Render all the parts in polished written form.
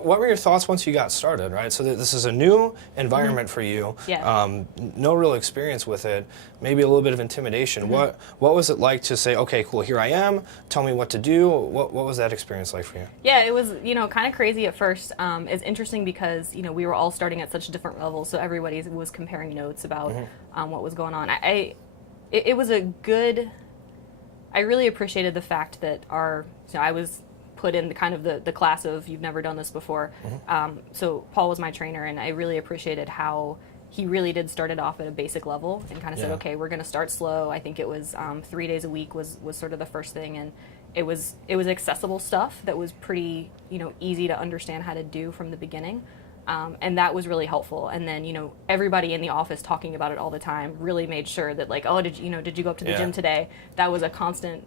What were your thoughts once you got started, right? So this is a new environment for you. Yeah. No real experience with it. Maybe a little bit of intimidation. What was it like to say, okay, cool, here I am. Tell me what to do. What was that experience like for you? Yeah, it was, kind of crazy at first. It's interesting because, we were all starting at such different levels, so everybody was comparing notes about what was going on. It was a good, I really appreciated the fact that I was put in kind of the class of you've never done this before. So Paul was my trainer, and I really appreciated how he really did start it off at a basic level and kind of said, okay, we're going to start slow. I think it was 3 days a week was sort of the first thing, and it was accessible stuff that was pretty easy to understand how to do from the beginning. And that was really helpful. And then, everybody in the office talking about it all the time really made sure that, like, oh, did you go up to the gym today? That was a constant,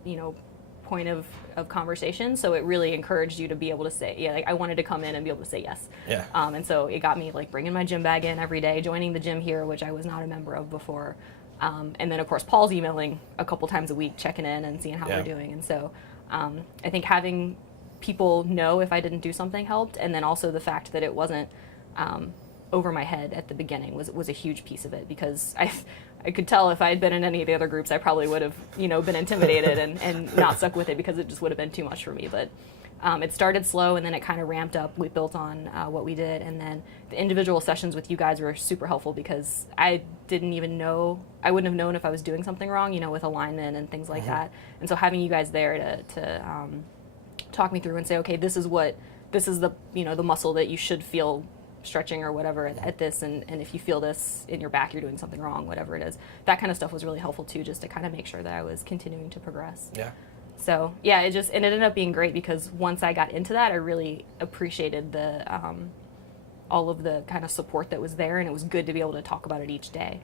point of conversation. So it really encouraged you to be able to say, yeah, like I wanted to come in and be able to say yes. Yeah. And so it got me like bringing my gym bag in every day, joining the gym here, which I was not a member of before. And then of course Paul's emailing a couple times a week, checking in and seeing how we're doing. And so I think having people know if I didn't do something helped. And then also the fact that it wasn't over my head at the beginning was a huge piece of it, because I could tell if I had been in any of the other groups, I probably would have, been intimidated and not stuck with it, because it just would have been too much for me. But it started slow, and then it kind of ramped up. We built on what we did, and then the individual sessions with you guys were super helpful, because I wouldn't have known if I was doing something wrong, with alignment and things like that. And so having you guys there to talk me through and say, okay, this is the the muscle that you should feel stretching or whatever at this, and if you feel this in your back, you're doing something wrong, whatever it is. That kind of stuff was really helpful too, just to kind of make sure that I was continuing to progress. Yeah. So yeah, it ended up being great, because once I got into that, I really appreciated the all of the kind of support that was there, and it was good to be able to talk about it each day.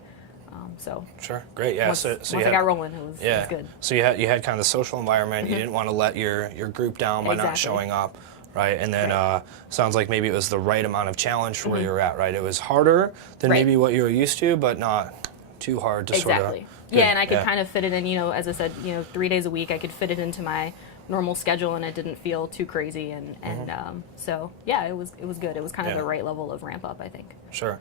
So sure, great, yeah. Once I got rolling, it was good. So you had kind of the social environment. You didn't want to let your group down by not showing up. Right, and then sounds like maybe it was the right amount of challenge for where you're at, right? It was harder than maybe what you were used to, but not too hard to sort of... Yeah, and I could kind of fit it in, as I said, 3 days a week, I could fit it into my normal schedule, and it didn't feel too crazy, and so, yeah, it was good. It was kind of the right level of ramp up, I think. Sure.